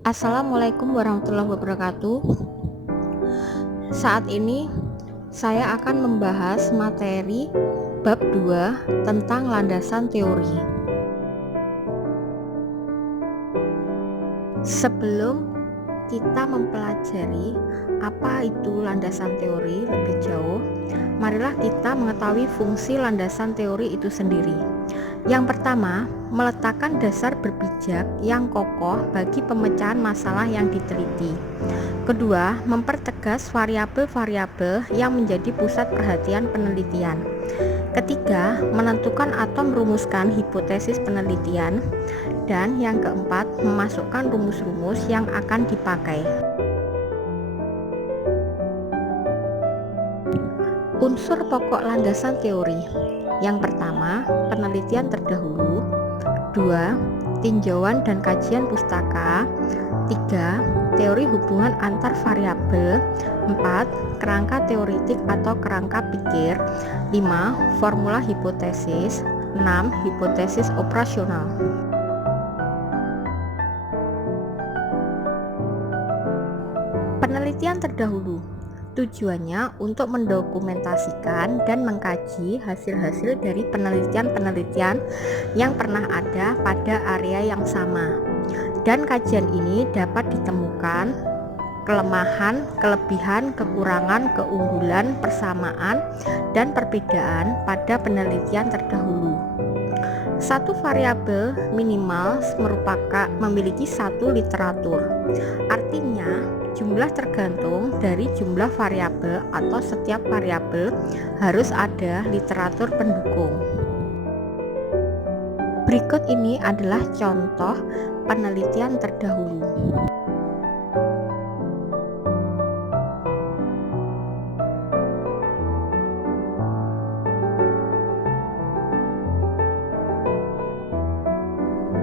Assalamualaikum warahmatullahi wabarakatuh. Saat ini saya akan membahas materi bab 2 tentang landasan teori. Sebelum kita mempelajari apa itu landasan teori lebih jauh, marilah kita mengetahui fungsi landasan teori itu sendiri. Yang pertama, meletakkan dasar berpijak yang kokoh bagi pemecahan masalah yang diteliti. Kedua, mempertegas variabel-variabel yang menjadi pusat perhatian penelitian. Ketiga, menentukan atau merumuskan hipotesis penelitian. Dan yang keempat, memasukkan rumus-rumus yang akan dipakai. Unsur pokok landasan teori. Yang pertama, penelitian terdahulu. 2. Tinjauan dan kajian pustaka. 3. Teori hubungan antar variabel. 4. Kerangka teoritik atau kerangka pikir. 5. Formula hipotesis. 6. Hipotesis operasional. Penelitian terdahulu tujuannya untuk mendokumentasikan dan mengkaji hasil-hasil dari penelitian-penelitian yang pernah ada pada area yang sama, dan kajian ini dapat ditemukan kelemahan, kelebihan, kekurangan, keunggulan, persamaan, dan perbedaan pada penelitian terdahulu. Satu variabel minimal memiliki satu literatur. Artinya, jumlah tergantung dari jumlah variabel atau setiap variabel harus ada literatur pendukung. Berikut ini adalah contoh penelitian terdahulu.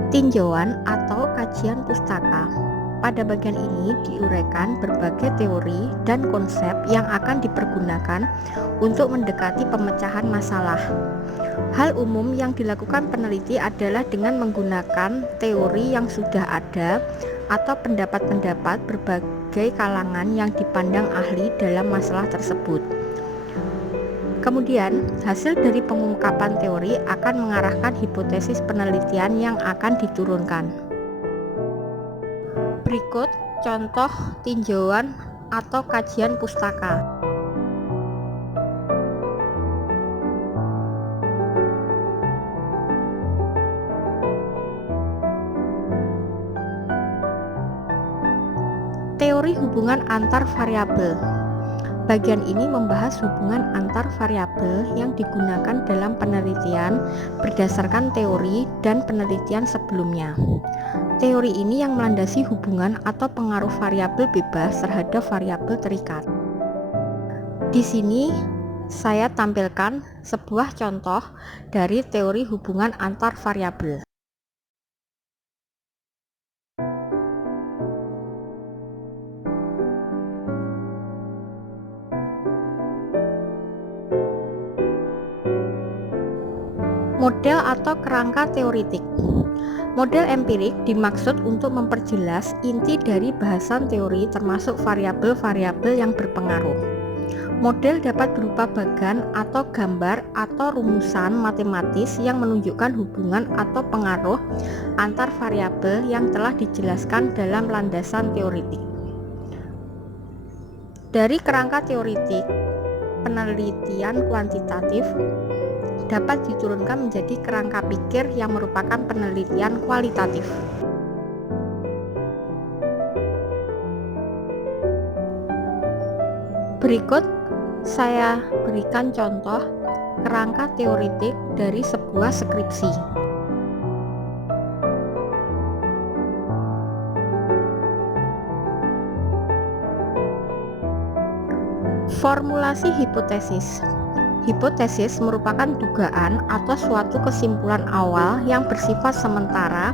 Tinjauan atau kajian pustaka. Pada bagian ini diuraikan berbagai teori dan konsep yang akan dipergunakan untuk mendekati pemecahan masalah. Hal umum yang dilakukan peneliti adalah dengan menggunakan teori yang sudah ada atau pendapat-pendapat berbagai kalangan yang dipandang ahli dalam masalah tersebut. Kemudian, hasil dari pengungkapan teori akan mengarahkan hipotesis penelitian yang akan diturunkan. Berikut contoh tinjauan atau kajian pustaka. Teori hubungan antar variabel. Bagian ini membahas hubungan antar variabel yang digunakan dalam penelitian berdasarkan teori dan penelitian sebelumnya. Teori ini yang melandasi hubungan atau pengaruh variabel bebas terhadap variabel terikat. Di sini saya tampilkan sebuah contoh dari teori hubungan antar variabel. Model atau kerangka teoritik. Model empirik dimaksud untuk memperjelas inti dari bahasan teori termasuk variabel-variabel yang berpengaruh. Model dapat berupa bagan atau gambar atau rumusan matematis yang menunjukkan hubungan atau pengaruh antar variabel yang telah dijelaskan dalam landasan teoritik. Dari kerangka teoritik, penelitian kuantitatif dapat diturunkan menjadi kerangka pikir yang merupakan penelitian kualitatif. Berikut saya berikan contoh kerangka teoritik dari sebuah skripsi. Formulasi hipotesis. Hipotesis merupakan dugaan atau suatu kesimpulan awal yang bersifat sementara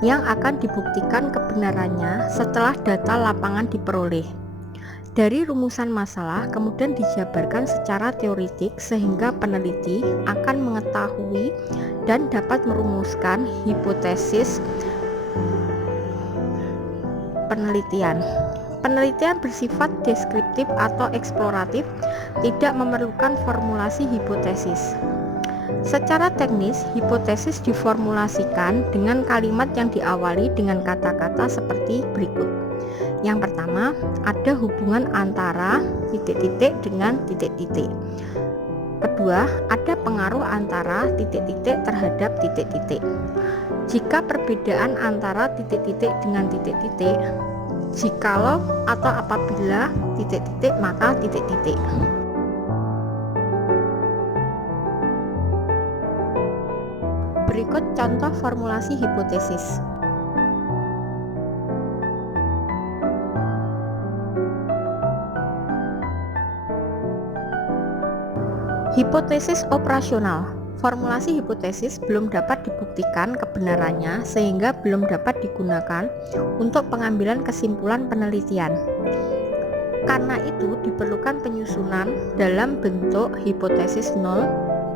yang akan dibuktikan kebenarannya setelah data lapangan diperoleh. Dari rumusan masalah kemudian dijabarkan secara teoritik sehingga peneliti akan mengetahui dan dapat merumuskan hipotesis penelitian. Penelitian bersifat deskriptif atau eksploratif, tidak memerlukan formulasi hipotesis. Secara teknis, hipotesis diformulasikan dengan kalimat yang diawali dengan kata-kata seperti berikut. Yang pertama, ada hubungan antara titik-titik dengan titik-titik. Kedua, ada pengaruh antara titik-titik terhadap titik-titik. Jika perbedaan antara titik-titik dengan titik-titik, jikalau atau apabila titik-titik maka titik-titik. Berikut contoh formulasi hipotesis. Hipotesis operasional. Formulasi hipotesis belum dapat dibuktikan kebenarannya sehingga belum dapat digunakan untuk pengambilan kesimpulan penelitian. Karena itu diperlukan penyusunan dalam bentuk hipotesis nol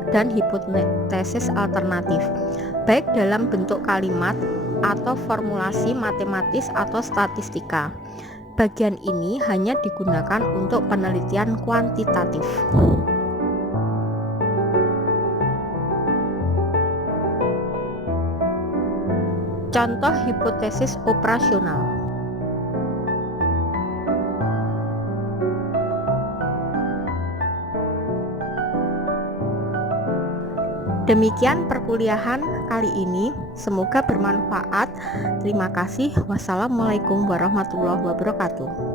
dan hipotesis alternatif, baik dalam bentuk kalimat atau formulasi matematis atau statistika. Bagian ini hanya digunakan untuk penelitian kuantitatif. Contoh hipotesis operasional. Demikian perkuliahan kali ini, semoga bermanfaat. Terima kasih. Wassalamualaikum warahmatullahi wabarakatuh.